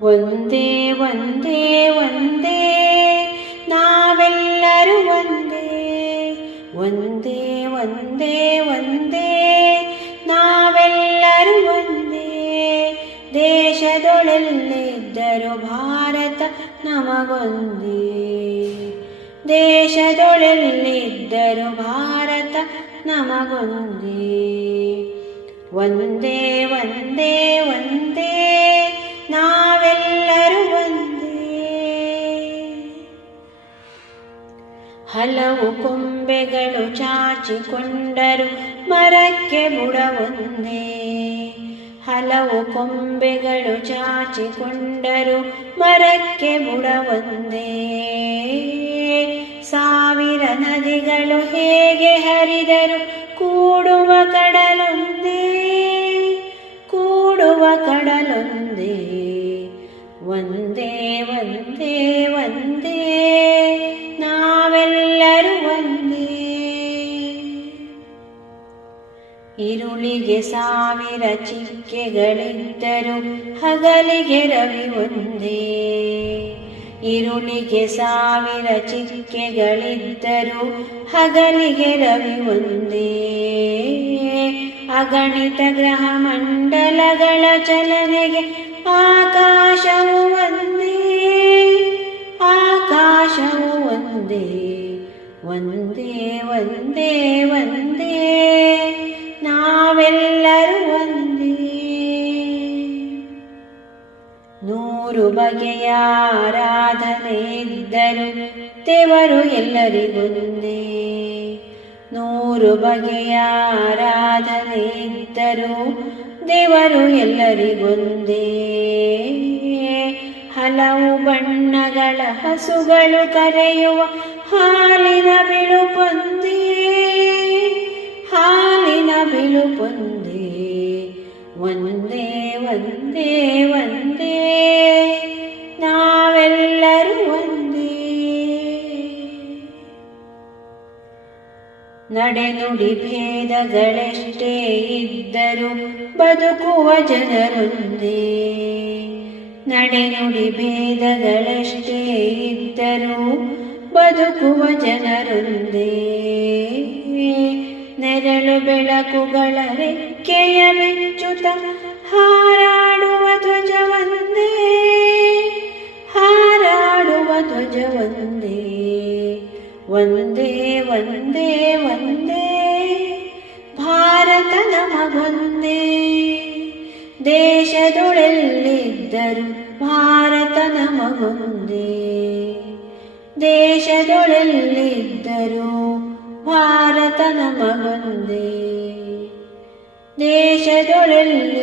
ಒಂದೇ ಒಂದೇ ಒಂದೇ ನಾವೆಲ್ಲರೂ ಒಂದೇ, ಒಂದೇ ಒಂದೇ ಒಂದೇ ನಾವೆಲ್ಲರೂ ಒಂದೇ. ದೇಶದೊಳೆಲ್ಲಿದ್ದರೂ ಭಾರತ ನಮಗೊಂದೇ, ದೇಶದೊಳೆಲ್ಲಿದ್ದರೂ ಭಾರತ ನಮಗೊಂದೇ. ಒಂದೇ ಒಂದೇ ಒಂದೇ ನಾವೆಲ್ಲರೂ ಒಂದೇ. ಹಲವು ಕೊಂಬೆಗಳು ಚಾಚಿಕೊಂಡರು ಮರಕ್ಕೆ ಬುಡವೊಂದೇ, ಹಲವು ಕೊಂಬೆಗಳು ಚಾಚಿಕೊಂಡರು ಮರಕ್ಕೆ ಬುಡವೊಂದೇ. ಸಾವಿರ ನದಿಗಳು ಹೇಗೆ ಹರಿದರು ಕೂಡುವ ಕಡಲೊಂದೇ, ಕೂಡುವ ಕಡಲೊಂದೇ. ಒಂದೇ ಒಂದೇ ಒಂದೇ ನಾವೆಲ್ಲರೂ ಒಂದೇ. ಇರುಳಿಗೆ ಸಾವಿರ ಚಿಕ್ಕೆಗಳಿದ್ದರು ಹಗಲಿಗೆ ರವಿ ಒಂದೇ, ಇರುಳಿಗೆ ಸಾವಿರ ಚಿಕ್ಕೆಗಳಿದ್ದರು ಹಗಲಿಗೆ ರವಿ ಒಂದೇ. ಅಗಣಿತ ಗ್ರಹ ಮಂಡಲಗಳ ಚಲನೆಗೆ ಆಕಾಶವು ಒಂದೇ, ಆಕಾಶವು ಒಂದೇ. ಒಂದೇ ಒಂದೇ ಒಂದೇ ನಾವೆಲ್ಲರೂ ಒಂದೇ. ನೂರು ಬಗೆಯ ಆರಾಧನೆ ಇದ್ದರು ದೇವರು ಎಲ್ಲರಿಗೊಂದೇ, ನೂರು ಬಗೆಯ ಆರಾಧನೆ ಇದ್ದರು ದೇವರು ಎಲ್ಲರಿಗೊಂದೇ. ಹಲವು ಬಣ್ಣಗಳ ಹಸುಗಳು ಕರೆಯುವ ಹಾಲಿನ ಬಿಳುಪೊಂದೇ, ಹಾಲಿನ ಬಿಳುಪೊಂದೇ. ಒಂದೇ ಒಂದೇ ಒಂದೇ ನಾವೆಲ್ಲರೂ ಒಂದೇ. ನಡೆನುಡಿ ಭೇದಗಳೆಷ್ಟೇ ಇದ್ದರೂ ಬದುಕುವ ಜನರೊಂದೇ, ನಡೆನುಡಿ ಭೇದಗಳೆಷ್ಟೇ ಇದ್ದರೂ ಬದುಕುವ ಜನರೊಂದೇ. ನೆರಳು ಬೆಳಕುಗಳ ರೆಕ್ಕೆಯ ಬೆಚ್ಚುತ ಹಾರಾಡುವ ಧ್ವಜವೊಂದೇ, ಹಾರಾಡುವ ಧ್ವಜವೊಂದೇ. ಒಂದೇ ಒಂದೇ ಒಂದೇ ಭಾರತ ನಮಗೊಂದೇ, ದೇಶದೊಳೆಲ್ಲಿದ್ದರೂ ಭಾರತ ನಮಗೊಂದೇ, ದೇಶದೊಳೆಲ್ಲಿದ್ದರೂ ಭಾರತ ನಮಗೊಂದೇ, ದೇಶದೊಳೆಲ್ಲಿದ್ದರೂ